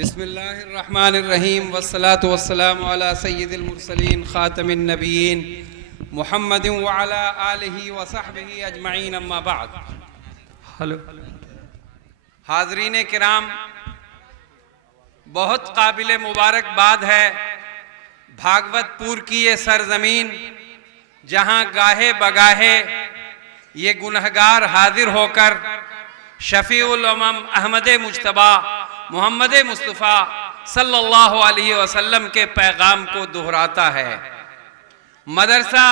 बिस्मिल्लाहिर्रहमानिर्रहीम वस्सलातु वस्सलामु अला सय्यिदिल मुरसलीन खातमिन नबिय्यीन मुहम्मदिन व अला आलिहि व सहबिहि अजमईन अम्मा बाद। हेलो हाज़रीन किराम, बहुत काबिल मुबारकबाद है भागवतपुर की ये सरजमीन जहाँ गाहे बगाहे ये गुनहगार हाजिर होकर शफीउल उमम अहमद मुज्तबा मोहम्मद मुस्तफ़ा सल्लल्लाहु अलैहि वसल्लम के पैगाम को दोहराता है। मदरसा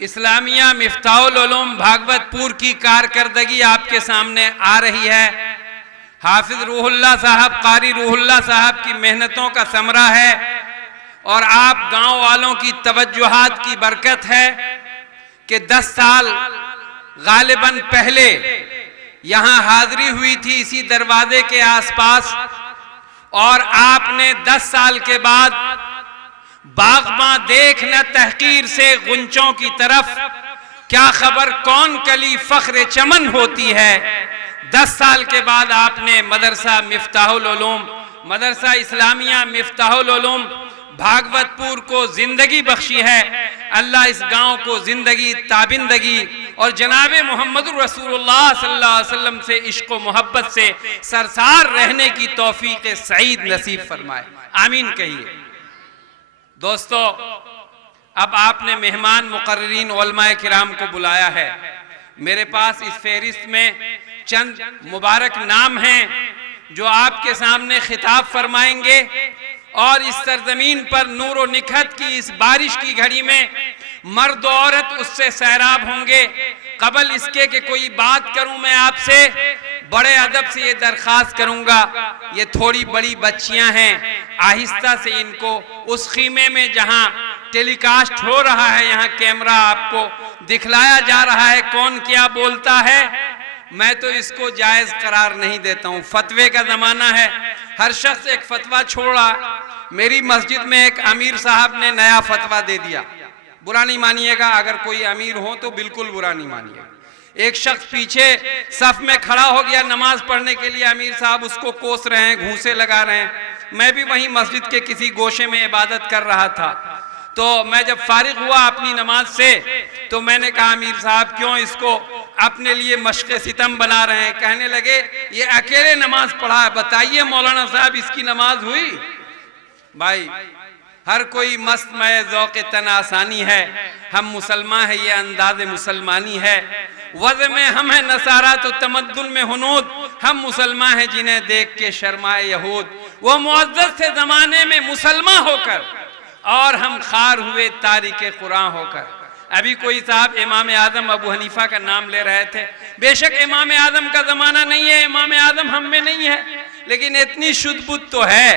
इस्लामिया मिफ्ताहुल उलूम भागवतपुर की कारकर्दगी आपके सामने आ रही है। हाफिज रूहुल्लाह साहब, कारी रूहुल्लाह साहब की मेहनतों का समरा है और आप गांव वालों की तवज्जुहात की बरकत है कि 10 साल गालिबन पहले यहाँ हाजिरी हुई थी इसी दरवाजे के आसपास, और आपने 10 साल के बाद बागबां देख न तहकीर से गुंचों की तरफ, क्या खबर कौन कली फख्र चमन होती है। 10 साल के बाद आपने मदरसा मिफ्ताहुल उलूम, मदरसा इस्लामिया मिफ्ताहुल उलूम भागवतपुर को जिंदगी बख्शी है। अल्लाह इस गांव को जिंदगी, ताबिंदगी और जनाब मोहम्मद रसूलुल्लाह सल्लल्लाहु अलैहि वसल्लम से इश्क व मोहब्बत से सरसार रहने की तौफीक सईद नसीब फरमाए, आमीन कहिए। दोस्तों, अब आपने मेहमान मुकर्ररीन उलमाए किराम को बुलाया है। मेरे पास इस फहरिस्त में चंद मुबारक नाम हैं जो आपके सामने खिताब फरमाएंगे और इस सरजमीन पर नूर व निखत की इस बारिश की घड़ी में मर्द औरत उससे सैराब होंगे। कबल इसके कि कोई बात करूं, मैं आपसे बड़े अदब से ये दरख्वास्त करूंगा, ये थोड़ी बड़ी बच्चियां हैं, आहिस्ता से इनको उस खीमे में जहां टेलीकास्ट हो रहा है, यहाँ कैमरा आपको दिखलाया जा रहा है कौन क्या बोलता है, मैं तो इसको जायज करार नहीं देता हूँ। फतवे का जमाना है, हर शख्स एक फतवा छोड़ा। मेरी मस्जिद में एक अमीर साहब ने नया फतवा दे दिया, बुरा नहीं मानिएगा, अगर कोई अमीर हो तो बिल्कुल बुरा नहीं मानिएगा। एक शख्स पीछे सफ में खड़ा हो गया नमाज पढ़ने के लिए, अमीर साहब उसको कोस रहे हैं, घूंसे लगा रहे हैं। मैं भी वहीं मस्जिद के किसी गोशे में इबादत कर रहा था, तो मैं जब फारिग हुआ अपनी नमाज से तो मैंने कहा, अमीर साहब क्यों इसको अपने लिए मश्क़ सितम बना रहे हैं। कहने लगे ये अकेले नमाज पढ़ा है, बताइए मौलाना साहब इसकी नमाज हुई। भाई हर कोई मस्त मय ज़ौक़ तन आसानी है, हम मुसलमान है, ये अंदाज़ मुसलमानी है। वज़ में हम हैं नसारा तो तमद्दुन में हुनूद, हम मुसलमान हैं जिन्हें देख के शर्माए यहूद। वो मुअज़्ज़ज़ थे ज़माने में मुसलमान होकर और हम खार हुए तारिक कुरान होकर। अभी कोई साहब इमाम आज़म अबू हनीफा का नाम ले रहे थे। बेशक इमाम आज़म का ज़माना नहीं है, इमाम आज़म हम में नहीं है, लेकिन इतनी शुद्ध तो है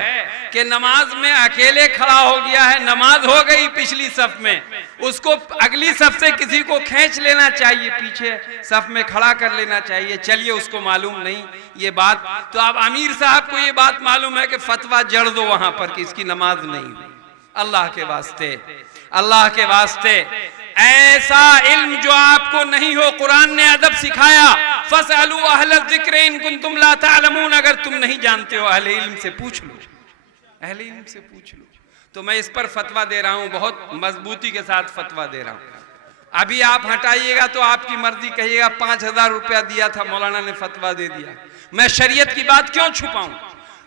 कि नमाज में अकेले खड़ा हो गया है, नमाज हो गई पिछली सफ में, उसको अगली सफ से किसी को खींच लेना चाहिए, पीछे सफ में खड़ा कर लेना चाहिए। चलिए उसको मालूम नहीं ये बात, तो अब अमीर साहब को ये बात मालूम है कि फतवा जड़ दो वहां पर कि इसकी नमाज नहीं हुई। अल्लाह के वास्ते, अल्लाह के वास्ते, ऐसा इल्म जो आपको नहीं हो, कुरान ने अदब सिखाया, फसअलू अहल ज़िक्र इन कुंतुम ला तालमून, अगर तुम नहीं जानते हो अहले इल्म से पूछ लो, अहले इल्म से पूछ लो। तो मैं इस पर फतवा दे रहा हूँ, बहुत मजबूती के साथ फतवा दे रहा हूँ। अभी आप हटाइएगा तो आपकी मर्जी, कहिएगा 5000 रुपया दिया था मौलाना ने फतवा दे दिया। मैं शरीयत की बात क्यों छुपाऊं।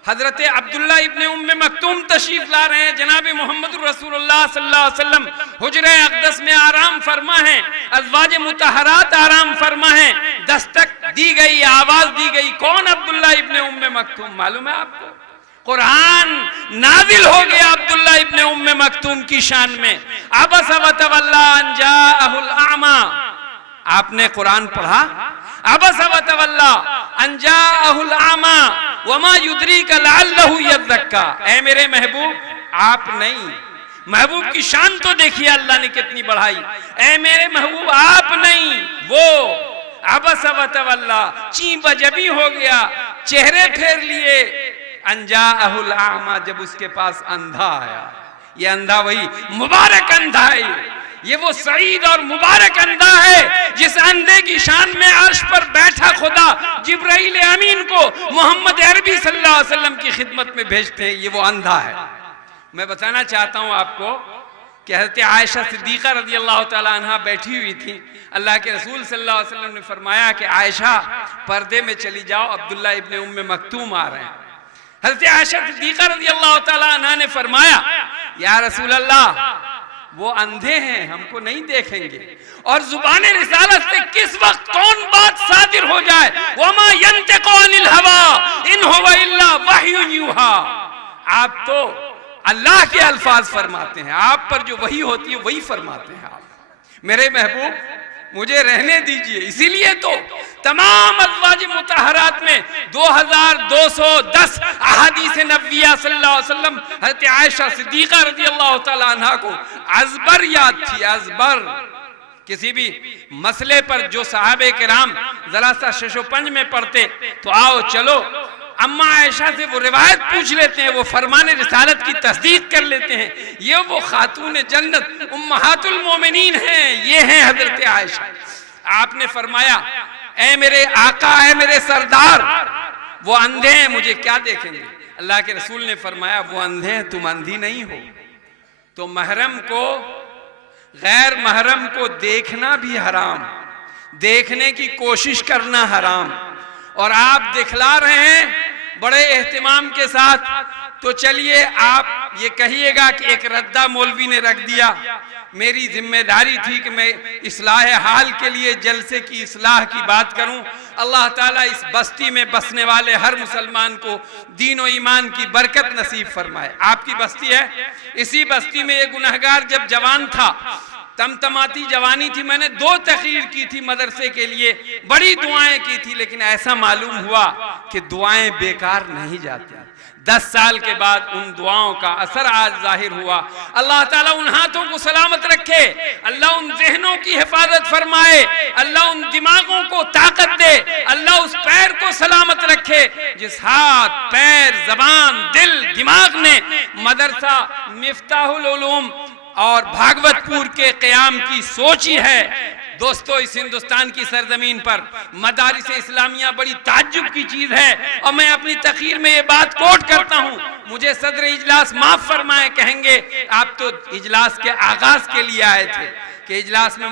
हजरत अब्दुल्ला इब्ने उम्मे मक्तूम तशरीफ ला रहे हैं, जनाब मोहम्मद रसूलुल्लाह सल्लल्लाहु अलैहि वसल्लम हुजरे अक़दस में आराम फरमा है, अज़वाज मुतहरात आराम फरमा है, दस्तक दी गई, आवाज दी गई, कौन अब्दुल्ला इब्ने उम्मे मक्तूम मालूम है आपको। कुरान नाजिल हो गया अब्दुल्ला इब्ने उम्मे मक्तूम की शान में, अबस व तवल्ला अन जाअहुल अमा। आपने कुरान पढ़ा, अबस व तवल्ला अन जाअहुल अमा वमा युद्रीका लअल्लहु यज़्ज़क्का। ऐ मेरे महबूब, आप नहीं, महबूब की शान तो देखिए अल्लाह ने कितनी बढ़ाई। ऐ मेरे महबूब आप नहीं, वो अबस व तवल्ला ची बजबी हो गया, चेहरे फेर लिए, अंजाअहुल अमा, जब उसके पास अंधा आया। ये अंधा वही मुबारक अंधा है, ये वो सईद और मुबारक अंधा है जिस अंधे की शान में अर्श पर बैठा खुदा जिब्राइल अमीन को मोहम्मद अरबी सल्लल्लाहु अलैहि वसल्लम की खिदमत में भेजते हैं। ये वो अंधा है। मैं बताना चाहता हूं आपको कि हज़रत आयशा सिद्दीक़ा रज़ी अल्लाह ताला अन्हा बैठी हुई थी। अल्लाह के रसूल सल्लल्लाहु अलैहि वसल्लम ने फरमाया कि आयशा पर्दे में चली जाओ, अब्दुल्ला इब्ने उम्मे मक्तूम आ रहे हैं। हज़रत आयशा सिद्दीक़ा रज़ी अल्लाह ताला अन्हा ने फरमाया, या रसूल अल्लाह, वो अंधे हैं, हमको नहीं देखेंगे, और जुबान रिसालत से किस वक्त कौन बात सादिर हो जाए, वमा यंतिक़ु अनिल हवा इन हुवा इल्ला वह्युन यूहा। आप तो अल्लाह के अल्फाज फरमाते हैं, आप पर जो वही होती है वही फरमाते हैं। आप मेरे महबूब मुझे रहने दीजिए। इसीलिए तो तमाम अज़वाज मुतहरात में 2210 अहादीस नबविया सल्लल्लाहु अलैहि वसल्लम हज़रत आयशा सिद्दीक़ा रज़ी अल्लाह ताला अन्हा को अज़बर याद थी। अज़बर किसी भी मसले पर जो सहाबे किराम जरा सा शशोपंज में पढ़ते तो आओ चलो अम्मा आयशा से वो रिवायत पूछ लेते हैं, वो फरमाने रिसालत की तस्दीक कर लेते हैं। ये वो खातून जन्नत उम्महातुल मोमिनीन हैं, ये हैं हजरत आयशा। आपने फरमाया, ऐ मेरे आका, ऐ मेरे सरदार, वो अंधे हैं, मुझे क्या देखेंगे? अल्लाह के रसूल ने फरमाया, वो अंधे हैं, तुम अंधी नहीं हो। तो महरम को गैर महरम को देखना भी हराम, देखने की कोशिश करना हराम, और आप दिखला रहे हैं बड़े एहतिमाम के साथ। तो चलिए आप ये कहिएगा कि एक रद्दा मौलवी ने रख दिया, मेरी जिम्मेदारी थी कि मैं इस्लाह हाल के लिए जलसे की इस्लाह की बात करूं। अल्लाह ताला इस बस्ती में बसने वाले हर मुसलमान को दीन और ईमान की बरकत नसीब फरमाए। आपकी बस्ती है, इसी बस्ती में एक गुनहगार जब जवान था, तमतमाती जवानी थी, मैंने 2 तकरीर की थी मदरसे के लिए, बड़ी दुआएं की थी, लेकिन ऐसा मालूम हुआ कि दुआएं बेकार नहीं जाती। 10 साल के बाद उन दुआओं का असर आज जाहिर हुआ। अल्लाह ताला उन हाथों को सलामत रखे, अल्लाह उन ज़हनों की हिफाजत फरमाए, अल्लाह उन दिमागों को ताकत दे, अल्लाह उस पैर को सलामत रखे जिस हाथ, पैर, जबान, दिल, दिमाग ने मदरसा मिफ्ताहुल उलूम और भागवतपुर के क़याम की सोची है। दोस्तों, इस हिंदुस्तान की सरजमीन पर मदारिस इस्लामिया बड़ी ताज्जुब की चीज है, और मैं अपनी तकरीर में ये बात कोट करता हूँ। मुझे सदर इजलास माफ फरमाए, कहेंगे आप तो इजलास के आगाज के लिए आए थे, कि इजलास में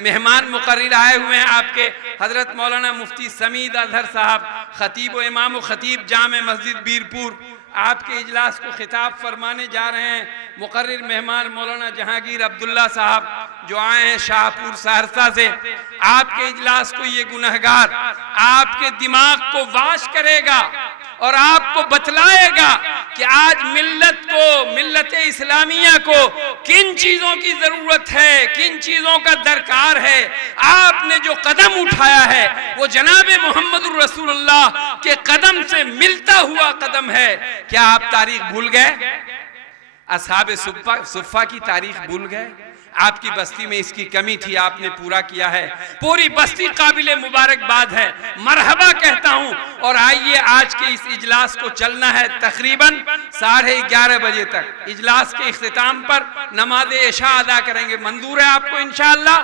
मेहमान मुकर्रर आए हुए हैं आपके हजरत मौलाना मुफ्ती समीद अजहर साहब, खतीब व इमाम व खतीब जामे मस्जिद बीरपुर, आपके इजलास को खिताब फरमाने जा रहे हैं। मुकर्रर मेहमान मौलाना जहांगीर अब्दुल्ला साहब जो आए हैं शाहपुर सहरसा से। आपके इजलास को ये गुनहगार आपके दिमाग को वाश करेगा और आपको बतलाएगा कि आज मिल्लत को, मिल्लत इस्लामिया को किन चीजों की जरूरत है, किन चीजों का दरकार है। आपने जो कदम उठाया है वो जनाबे मोहम्मद रसूलुल्लाह के कदम से मिलता हुआ कदम है। क्या आप तारीख भूल गए? असहाबे सुफ़्फ़ा की तारीख भूल गए? आपकी बस्ती में इसकी कमी थी, आपने पूरा किया है। पूरी बस्ती काबिले मुबारकबाद है, मरहबा कहता हूं। और आइए, आज के इस इजलास को चलना है तकरीबन 11:30 बजे तक। इजलास के इख्तिताम पर नमाज इशा अदा करेंगे। मंजूर है आपको इंशाअल्लाह?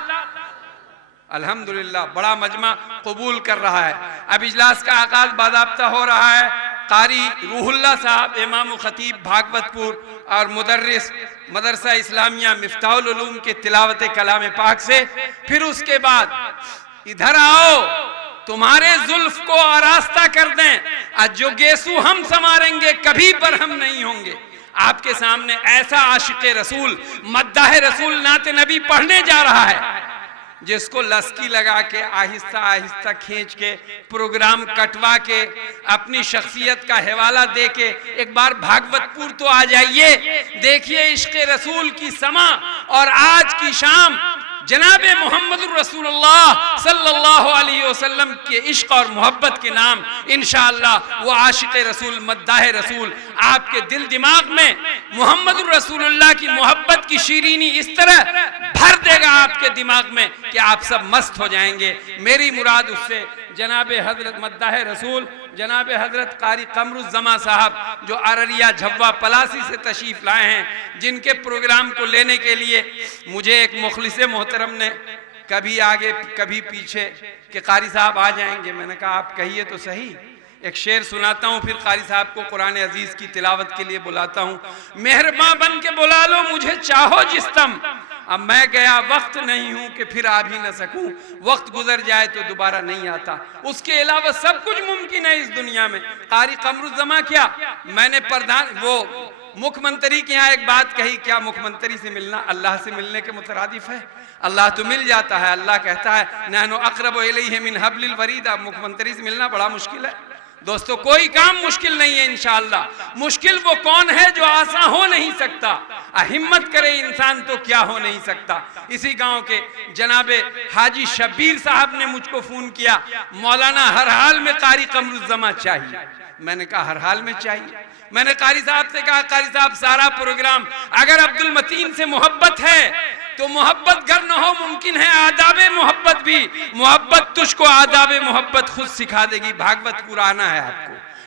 अल्हम्दुलिल्लाह, बड़ा मजमा कबूल कर रहा है। अब इजलास का आगाज बाज़ाब्ता हो रहा है। कारी रूहुल्लाह साहब, इमाम खतीब भागवतपुर और मुदर्रिस मदरसा इस्लामिया मिफ्ताहुल उलूम के तिलावत कलाम पाक से। फिर उसके बाद इधर आओ, तुम्हारे जुल्फ को आरास्ता कर दें, आज जो गेसू हम संवारेंगे, कभी पर हम नहीं होंगे। आपके सामने ऐसा आशिक़े रसूल, मद्दाह रसूल, नाते नबी पढ़ने जा रहा है जिसको लस्की लगा के आहिस्ता आहिस्ता खींच के प्रोग्राम कटवा के अपनी शख्सियत का हवाला दे के एक बार भागवतपुर तो आ जाइए, देखिए इश्क़ रसूल की समा। और आज की शाम जनाबे मोहम्मद रसूलुल्लाह सल्लल्लाहु अलैहि वसल्लम के इश्क और मोहब्बत के नाम इंशाअल्लाह वो आशिक़ रसूल, मद्दाह रसूल आपके दिल दिमाग में मोहम्मद रसूलुल्लाह की मोहब्बत की शीरीनी इस तरह भर देगा आपके आपके दिमाग में कि आप सब मस्त हो जाएंगे। मेरी मुराद उससे जनाब हजरत मद्दाह रसूल जनाब हजरत कारी कमरुज़्ज़मा साहब जो अररिया झव्वा पलासी से तशरीफ लाए हैं, जिनके प्रोग्राम को लेने के लिए मुझे एक मुखलिस मोहतरम ने कभी आगे कभी पीछे कि कारी साहब आ जाएंगे। मैंने कहा आप कहिए तो सही। एक शेर सुनाता हूँ, फिर कारी साहब को कुरान अजीज की तिलावत के लिए बुलाता हूँ। मेहरबान बन के बुला लो मुझे चाहो जिस्तम, अब मैं गया वक्त नहीं हूं कि फिर आ भी न सकूं। वक्त गुजर जाए तो दोबारा नहीं आता, उसके अलावा सब कुछ मुमकिन है इस दुनिया में। कारी कमरुज़्ज़मा क्या, मैंने प्रधान वो मुख्यमंत्री के यहाँ एक बात कही, क्या मुख्यमंत्री से मिलना अल्लाह से मिलने के मुतरादिफ है? अल्लाह तो मिल जाता है, अल्लाह कहता है नहनु अक़रबु इलैहि मिन हब्लिल वरीद। मुख्यमंत्री से मिलना बड़ा मुश्किल है दोस्तों, कोई काम मुश्किल नहीं है इंशाअल्लाह। मुश्किल वो कौन है जो आसान हो नहीं सकता, हिम्मत करे इंसान तो क्या हो नहीं सकता। इसी गांव के जनाबे हाजी शब्बीर साहब ने मुझको फोन किया, मौलाना हर हाल में कारी कमरुज़्ज़मा चाहिए। मैंने कहा हर हाल में चाहिए। मैंने कारी साहब से कहा कारी साहब सारा प्रोग्राम अगर अब्दुल मतीन से मोहब्बत है तो मोहब्बत गर न हो मुमकिन है आदाबे मोहब्बत भी, मोहब्बत तुझको आदाबे मोहब्बत खुद सिखा देगी। भागवत पुराना है आपको।